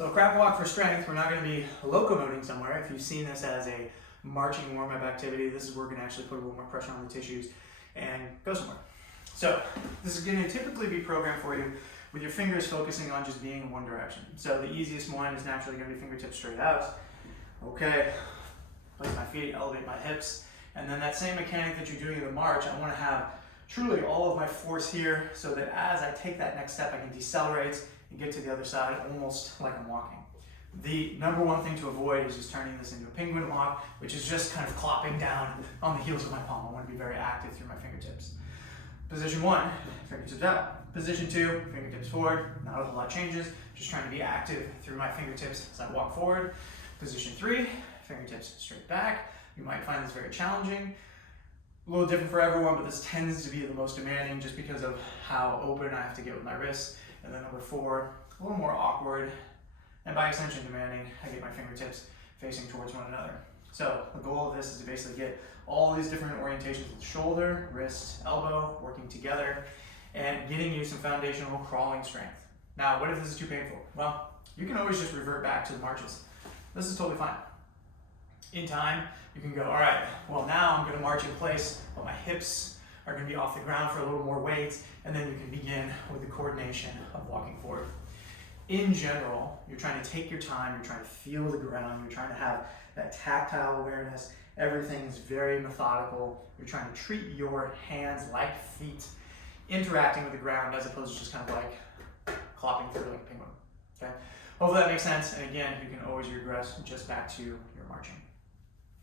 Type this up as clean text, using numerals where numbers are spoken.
So crab walk for strength, we're not going to be locomoting somewhere. If you've seen this as a marching warm-up activity, this is where we're going to actually put a little more pressure on the tissues and go somewhere. So this is going to typically be programmed for you with your fingers focusing on just being in one direction. So the easiest one is naturally going to be fingertips straight out. Okay, place my feet, elevate my hips, and then that same mechanic that you're doing in the march, I want to have truly all of my force here so that as I take that next step, I can decelerate and get to the other side almost like I'm walking. The number one thing to avoid is just turning this into a penguin walk, which is just kind of clopping down on the heels of my palm. I want to be very active through my fingertips. Position 1, fingertips out. Position 2, fingertips forward. Not a whole lot changes, just trying to be active through my fingertips as I walk forward. Position 3, fingertips straight back. You might find this very challenging. A little different for everyone, but this tends to be the most demanding just because of how open I have to get with my wrists. And then number 4, a little more awkward, and by extension demanding. I get my fingertips facing towards one another. So the goal of this is to basically get all these different orientations with shoulder, wrist, elbow, working together, and getting you some foundational crawling strength. Now, what if this is too painful? Well, you can always just revert back to the marches. This is totally fine. In time, you can go, all right, well now I'm gonna march in place, but my hips are gonna be off the ground for a little more weight, and then you can begin with the coordination of walking forward. In general, you're trying to take your time, you're trying to feel the ground, you're trying to have that tactile awareness. Everything is very methodical. You're trying to treat your hands like feet, interacting with the ground as opposed to just kind of like clopping through like a penguin. Okay? Hopefully that makes sense. And again, you can always regress just back to your marching.